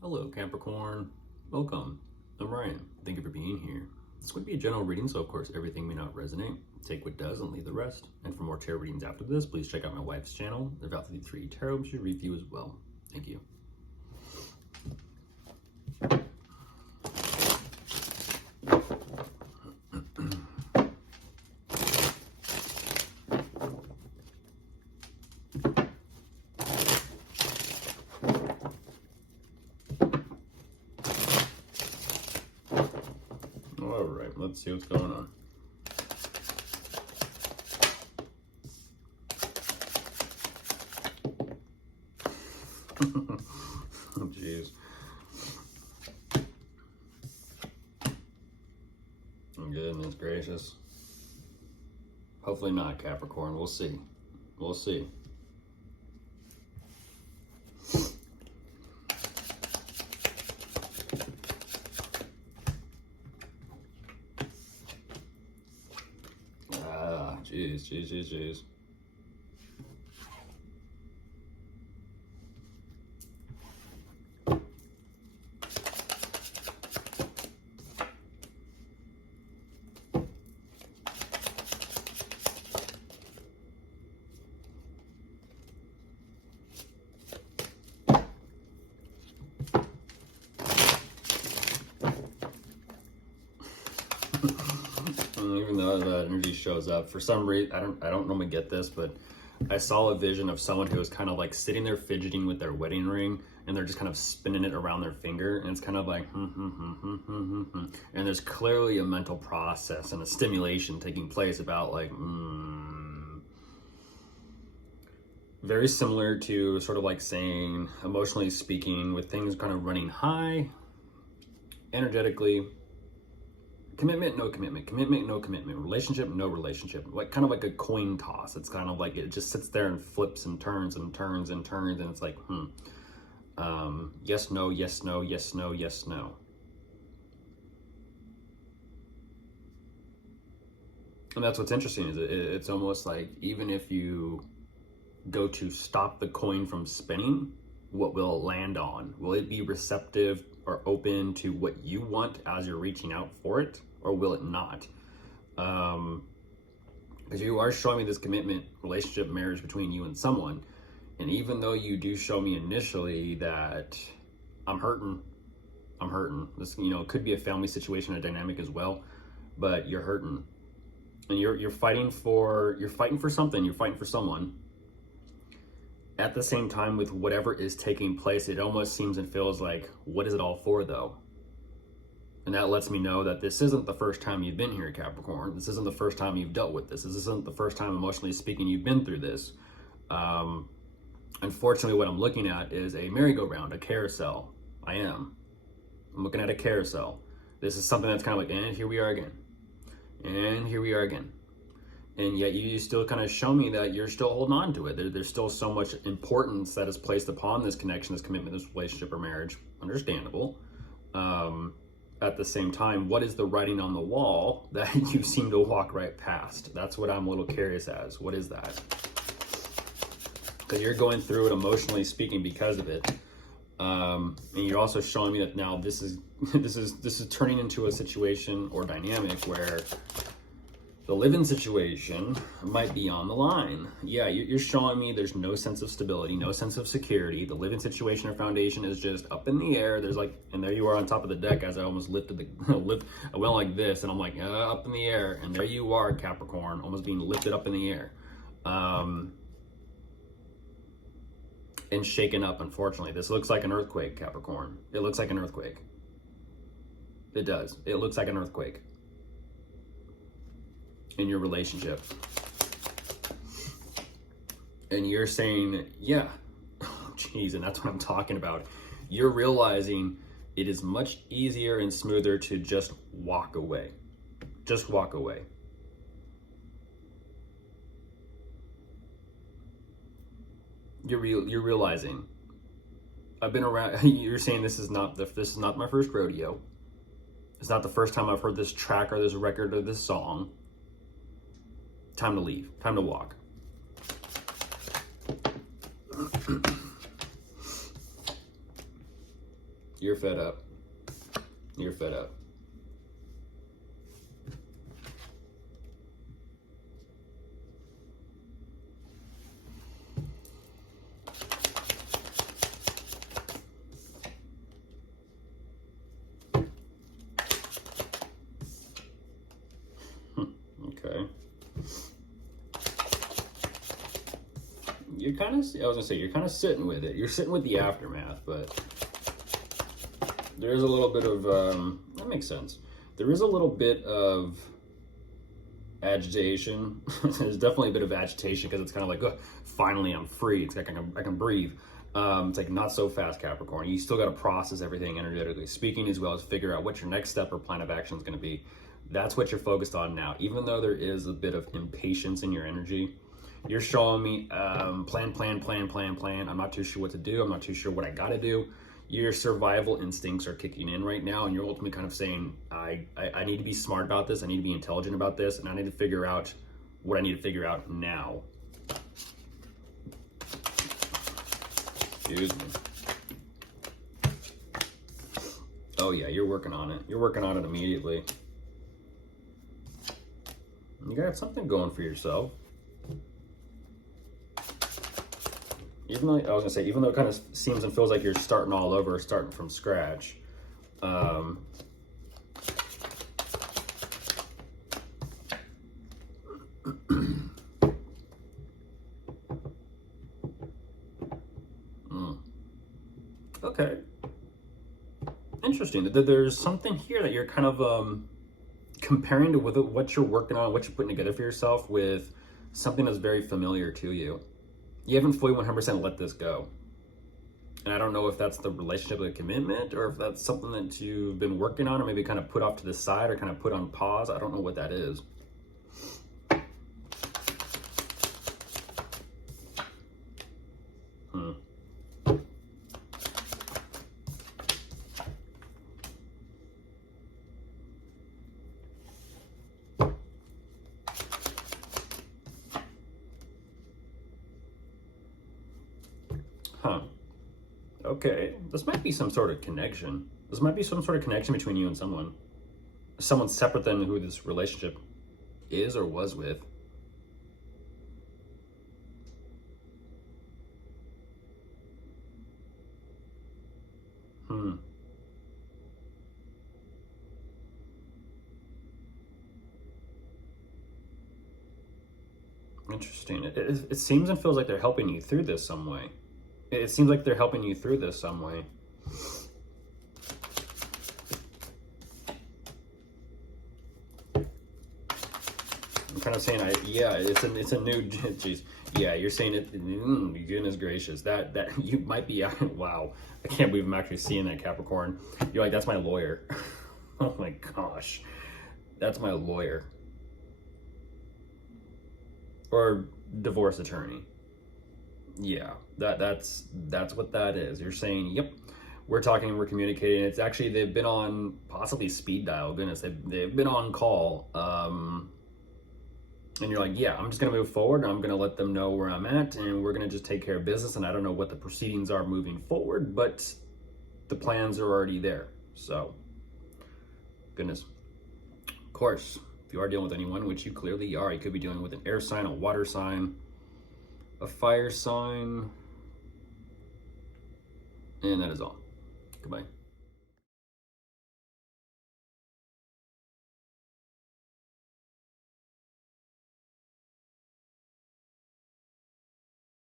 Hello, Capricorn. Welcome. I'm Ryan. Thank you for being here. This would be a general reading, so of course everything may not resonate. Take what does and leave the rest. And for more tarot readings after this, please check out my wife's channel. They're about 53 tarot should read for you as well. Thank you. All right, let's see what's going on. Oh, jeez. Goodness gracious. Hopefully not, Capricorn. We'll see. We'll see. Jeez. Even though that energy shows up for some reason, I don't normally get this, but I saw a vision of someone who was kind of like sitting there fidgeting with their wedding ring, and they're just kind of spinning it around their finger, and it's kind of like and there's clearly a mental process and a stimulation taking place about like very similar to sort of like saying, emotionally speaking, with things kind of running high energetically. Commitment, no commitment. Commitment, no commitment. Relationship, no relationship. Like kind of like a coin toss. It's kind of like it just sits there and flips and turns and turns and turns, and it's like, yes, no, yes, no, yes, no, yes, no. And that's what's interesting, is it's almost like even if you go to stop the coin from spinning, what will it land on? Will it be receptive or open to what you want as you're reaching out for it, or will it not? Because you are showing me this commitment, relationship, marriage between you and someone, and even though you do show me initially that I'm hurting, this, you know, it could be a family situation, a dynamic as well, but you're hurting, and you're fighting for something, you're fighting for someone. At the same time, with whatever is taking place, it almost seems and feels like, what is it all for though? And that lets me know that this isn't the first time you've been here, Capricorn. This isn't the first time you've dealt with this. This isn't the first time, emotionally speaking, you've been through this. Unfortunately, what I'm looking at is a merry-go-round, a carousel. I'm looking at a carousel. This is something that's kind of like, and here we are again. And here we are again. And yet you still kind of show me that you're still holding on to it. There's still so much importance that is placed upon this connection, this commitment, this relationship or marriage. Understandable. At the same time, what is the writing on the wall that you seem to walk right past? That's what I'm a little curious as. What is that? Because you're going through it emotionally speaking because of it. And you're also showing me that now this is turning into a situation or dynamic where the live-in situation might be on the line. Yeah, you're showing me there's no sense of stability, no sense of security. The live-in situation or foundation is just up in the air. There's like, and there you are on top of the deck as I almost lifted the, I went like this, and I'm like, up in the air. And there you are, Capricorn, almost being lifted up in the air. And shaken up, unfortunately. This looks like an earthquake, Capricorn. It looks like an earthquake. It does. It looks like an earthquake in your relationship. And you're saying, yeah, geez, and that's what I'm talking about. You're realizing it is much easier and smoother to just walk away. Just walk away. You're realizing, I've been around, you're saying this is not my first rodeo. It's not the first time I've heard this track or this record or this song. Time to leave. Time to walk. You're fed up. You're fed up. Okay. You're kind of, I was gonna say, you're kind of sitting with it. You're sitting with the aftermath, but there's a little bit of, that makes sense. There is a little bit of agitation. There's definitely a bit of agitation because it's kind of like, oh, finally I'm free. It's like I can breathe. It's like, not so fast, Capricorn. You still got to process everything energetically speaking, as well as figure out what your next step or plan of action is going to be. That's what you're focused on now. Even though there is a bit of impatience in your energy, you're showing me plan. I'm not too sure what to do. I'm not too sure what I got to do. Your survival instincts are kicking in right now, and you're ultimately kind of saying, I need to be smart about this. I need to be intelligent about this, and I need to figure out what I need to figure out now. Excuse me. Oh yeah, you're working on it. You're working on it immediately. You got something going for yourself. Even though, I was gonna say, even though it kind of seems and feels like you're starting all over, starting from scratch. Okay. Interesting. There's something here that you're kind of comparing to what you're working on, what you're putting together for yourself with something that's very familiar to you. You haven't fully 100% let this go. And I don't know if that's the relationship, the commitment, or if that's something that you've been working on or maybe kind of put off to the side or kind of put on pause. I don't know what that is. Huh. Okay. This might be some sort of connection. This might be some sort of connection between you and someone. Someone separate than who this relationship is or was with. Interesting. It seems and feels like they're helping you through this some way. It seems like they're helping you through this some way. I'm kind of saying, yeah, it's a new, geez, yeah, you're saying it, goodness gracious, that you might be, wow, I can't believe I'm actually seeing that, Capricorn. You're like, that's my lawyer. Oh my gosh, that's my lawyer. Or divorce attorney. Yeah, that's what that is. You're saying, yep, we're talking, we're communicating. It's actually, they've been on possibly speed dial. Goodness, they've been on call. And you're like, yeah, I'm just gonna move forward. I'm gonna let them know where I'm at, and we're gonna just take care of business. And I don't know what the proceedings are moving forward, but the plans are already there. So, goodness, of course. If you are dealing with anyone, which you clearly are, you could be dealing with an air sign, a water sign, a fire sign, and that is all. Goodbye.